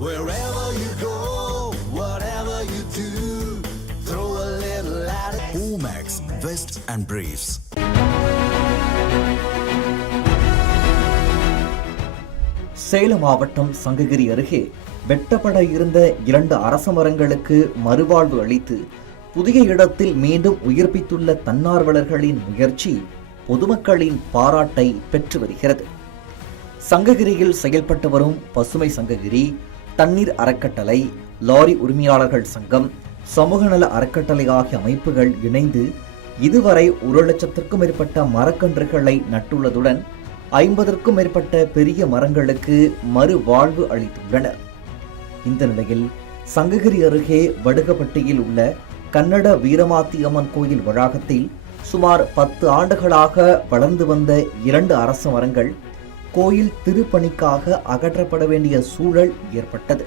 Wherever you go, whatever you do, throw a little at it. Omax, Vest and Briefs. Salem மாவட்டம் சங்ககிரி அருகே வெட்டப்பட இருந்த 2 அரச மரங்களுக்கு மறுவாழ்வு அளித்து புதிய இடத்தில் மீண்டும் உயிர்ப்பித்துள்ள தன்னார்வலர்களின் முயற்சி பொதுமக்களின் பாராட்டை பெற்று வருகிறது. சங்ககிரியில் செயல்பட்டு வரும் பசுமை சங்ககிரி, தண்ணீர் அறக்கட்டளை, லாரி உரிமையாளர்கள் சங்கம், சமூக நல அறக்கட்டளை ஆகிய அமைப்புகள் இணைந்து இதுவரை 1,00,000க்கும் மேற்பட்ட மரக்கன்றுகளை நட்டுள்ளதுடன் 50க்கும் மேற்பட்ட பெரிய மரங்களுக்கு மறுவாழ்வு அளித்துள்ளனர். இந்த நிலையில் சங்ககிரி அருகே வடுகப்பட்டியில் உள்ள கன்னட வீரமாத்தி அம்மன் கோயில் வளாகத்தில் சுமார் 10 ஆண்டுகளாக வளர்ந்து வந்த 2 அரச மரங்கள் கோயில் திருப்பணிக்காக அகற்றப்பட வேண்டிய சூழல் ஏற்பட்டது.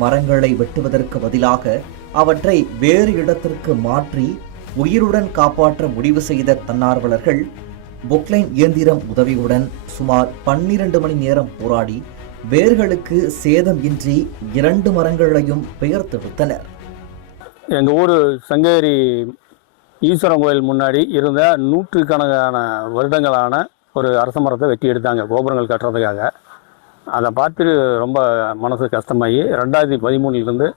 மரங்களை வெட்டுவதற்கு பதிலாக அவற்றை வேறு இடத்திற்கு மாற்றி உயிருடன் காப்பாற்ற முடிவு செய்த தன்னார்வலர்கள் பொக்லைன் இயந்திரம் உதவியுடன் சுமார் 12 மணி நேரம் போராடி வேர்களுக்கு சேதம் இன்றி 2 மரங்களையும் பெயர்த்தெடுத்தனர். எங்கள் ஊர் சங்ககிரி ஈஸ்வரன் கோயில் முன்னாடி இருந்த 100கணக்கான வருடங்களான ஒரு அரச மரத்தை வெட்டி எடுத்தாங்க கோபுரங்கள் கட்டுறதுக்காக. அதை பார்த்துட்டு ரொம்ப மனசு கஷ்டமாகி 2013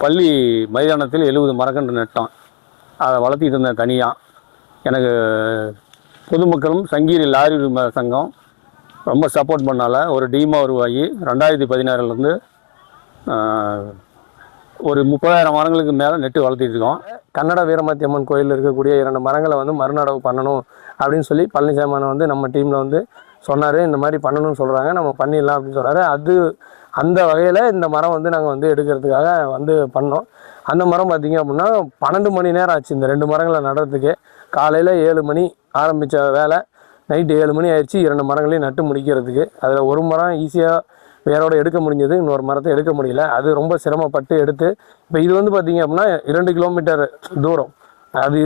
பள்ளி மைதானத்தில் 70 மரக்கன்று நட்டோம். அதை வளர்த்திட்டு இருந்தேன் தனியாக. எனக்கு பொதுமக்களும் சங்ககிரி லாரி சங்கம் ரொம்ப சப்போர்ட் பண்ணால ஒரு டீமாக உருவாகி 2016 ஒரு 30,000 மரங்களுக்கு மேலே நெட்டு வளர்த்திட்டு இருக்கோம். கன்னட வீரமாத்தி அம்மன் கோயிலில் இருக்கக்கூடிய 2 மரங்களை மறுநடவு பண்ணணும் அப்படின்னு சொல்லி பழனிசாமி நம்ம டீமில் சொன்னார். இந்த மாதிரி பண்ணணும்னு சொல்கிறாங்க, நம்ம பண்ணிடலாம் அப்படின்னு சொல்கிறாரு. அந்த வகையில் இந்த மரம் நாங்கள் எடுக்கிறதுக்காக பண்ணோம். அந்த மரம் பார்த்திங்க அப்படின்னா 12 மணி நேரம் ஆச்சு இந்த 2 மரங்களை நடுறதுக்கு. காலையில் 7 மணி ஆரம்பித்த வேலை நைட்டு 7 மணி ஆயிடுச்சு 2 மரங்களையும் நட்டு முடிக்கிறதுக்கு. அதில் ஒரு மரம் ஈஸியாக வேரோடு எடுக்க முடிஞ்சது, இன்னொரு மரத்தை எடுக்க முடியல. அது ரொம்ப சிரமப்பட்டு எடுத்து இப்போ இது பார்த்திங்க அப்படின்னா 2 கிலோமீட்டர் தூரம். அது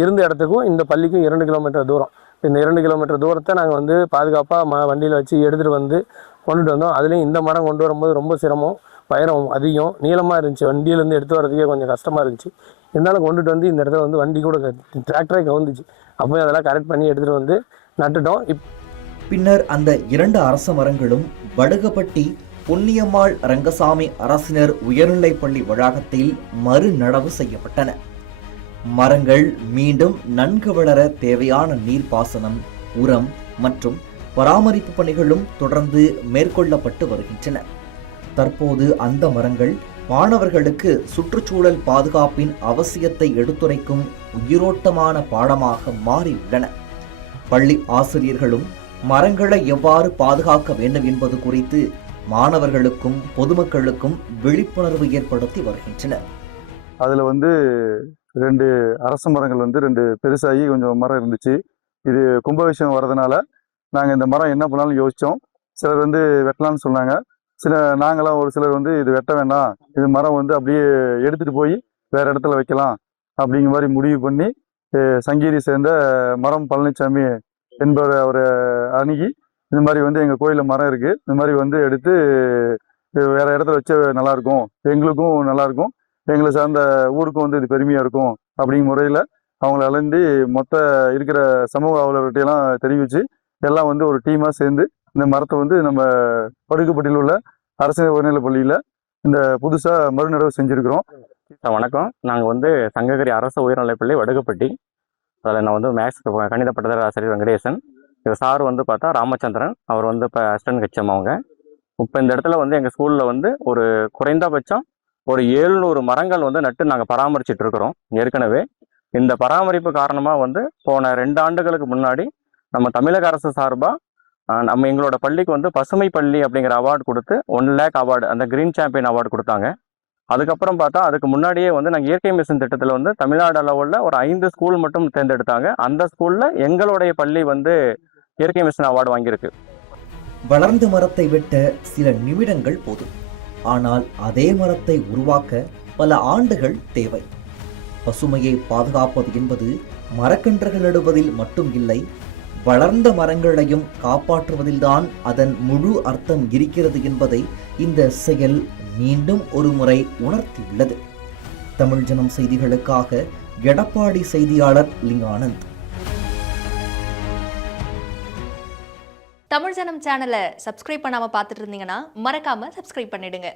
இருந்த இடத்துக்கும் இந்த பள்ளிக்கும் 2 கிலோமீட்டர் தூரம். இந்த 2 கிலோமீட்டர் தூரத்தை நாங்கள் பாதுகாப்பாக வண்டியில் வச்சு எடுத்துகிட்டு கொண்டுட்டு வந்தோம். அதுலேயும் இந்த மரம் கொண்டு வரும்போது ரொம்ப சிரமம், வைரம் அதிகம், நீளமாக இருந்துச்சு. வண்டியிலேருந்து எடுத்து வரதுக்கே கொஞ்சம் கஷ்டமாக இருந்துச்சு. இருந்தாலும் கொண்டுட்டு இந்த இடத்துல வண்டி கூட டிராக்டரே கவுந்துச்சு. அப்போ அதெல்லாம் கரெக்ட் பண்ணி எடுத்துகிட்டு நட்டுட்டோம். பின்னர் அந்த 2 அரச மரங்களும் வடுகப்பட்டி பொன்னியம்மாள் ரங்கசாமி அரசினர் உயர்நிலைப்பள்ளி வளாகத்தில் மறுநடவு செய்யப்பட்டன. மரங்கள் மீண்டும் நன்கு வளர தேவையான நீர்ப்பாசனம், உரம் மற்றும் பராமரிப்பு பணிகளும் தொடர்ந்து மேற்கொள்ளப்பட்டு வருகின்றன. தற்போது அந்த மரங்கள் மாணவர்களுக்கு சுற்றுச்சூழல் பாதுகாப்பின் அவசியத்தை எடுத்துரைக்கும் உயிரோட்டமான பாடமாக மாறியுள்ளன. பள்ளி ஆசிரியர்களும் மரங்களை எவ்வாறு பாதுகாக்க வேண்டும் என்பது குறித்து மாணவர்களுக்கும் பொதுமக்களுக்கும் விழிப்புணர்வு ஏற்படுத்தி வருகின்றனர். அதில் 2 அரச மரங்கள் 2 பெருசாகி கொஞ்சம் மரம் இருந்துச்சு. இது கும்பாபிஷேகம் வர்றதுனால நாங்கள் இந்த மரம் என்ன பண்ணாலும் யோசித்தோம். சிலர் வெட்டலான்னு சொன்னாங்க. நாங்களாம் ஒரு சிலர் இது வெட்ட வேண்டாம், இது மரம் அப்படியே எடுத்துகிட்டு போய் வேறு இடத்துல வைக்கலாம் அப்படிங்கிற மாதிரி முடிவு பண்ணி சங்ககிரி சேர்ந்த மரம் பழனிசாமி என்பவர் அவரை அணுகி இந்த மாதிரி எங்கள் கோயிலில் மரம் இருக்குது, இந்த மாதிரி எடுத்து வேறு இடத்துல வச்ச நல்லாயிருக்கும், எங்களுக்கும் நல்லாயிருக்கும், எங்களை சார்ந்த ஊருக்கும் இது பெருமையாக இருக்கும் அப்படிங்கிற முறையில் அவங்கள அலண்டி மொத்த இருக்கிற சமூக ஆர்வலர்கிட்டையெல்லாம் தெரிவித்து எல்லாம் ஒரு டீமாக சேர்ந்து இந்த மரத்தை நம்ம படுகுப்பட்டியில் உள்ள அரசு உயர்நிலைப் பள்ளியில் இந்த புதுசாக மறுநடவு செஞ்சுருக்கிறோம். வணக்கம். நாங்கள் சங்ககிரி அரசு உயர்நிலைப்பள்ளி வடுகப்பட்டி. அதில் நான் மேக்ஸ் கணித பட்டதாரி ஆசிரியர் வெங்கடேசன். இது சார் பார்த்தா ராமச்சந்திரன். அவர் இப்போ அசிஸ்டன்ட் ஹெச்எம். அவங்க இப்போ இந்த இடத்துல எங்கள் ஸ்கூலில் ஒரு குறைந்தபட்சம் ஒரு 700 மரங்கள் நட்டு நாங்கள் பராமரிச்சுட்டு இருக்கிறோம். ஏற்கனவே இந்த பராமரிப்பு காரணமாக போன 2 ஆண்டுகளுக்கு முன்னாடி நம்ம தமிழக அரசு சார்பாக நம்ம எங்களோட பள்ளிக்கு பசுமை பள்ளி அப்படிங்கிற அவார்டு கொடுத்து 1 lakh அவார்டு, அந்த கிரீன் சாம்பியன் அவார்டு கொடுத்தாங்க. அதுக்கப்புறம் பார்த்தா அதுக்கு முன்னாடியே நாங்கள் இயற்கை மிஷன் திட்டத்தில் தமிழ்நாடு அளவில் ஒரு 5 ஸ்கூல் மட்டும் தேர்ந்தெடுத்தாங்க. அந்த ஸ்கூலில் எங்களுடைய பள்ளி இயற்கை மிஷன் அவார்டு வாங்கியிருக்கு. வளர்ந்த மரத்தை வெட்ட சில நிமிடங்கள் போதும், ஆனால் அதே மரத்தை உருவாக்க பல ஆண்டுகள் தேவை. பசுமையை பாதுகாப்பது என்பது மரக்கன்றுகள் நடுவதில் மட்டும் இல்லை, வளர்ந்த மரங்களையும் காப்பாற்றுவதில்தான் அதன் முழு அர்த்தம் இருக்கிறது என்பதை இந்த செயல் மீண்டும் ஒரு முறை உணர்த்தியுள்ளது. தமிழ் ஜனம் செய்திகளுக்காக எடப்பாடி செய்தியாளர் லிங்கானந்த். தமிழ் ஜனம் சேனலை சப்ஸ்கிரைப் பண்ணாம பார்த்துட்டு இருந்தீங்கன்னா மறக்காம சப்ஸ்கிரைப் பண்ணிடுங்க.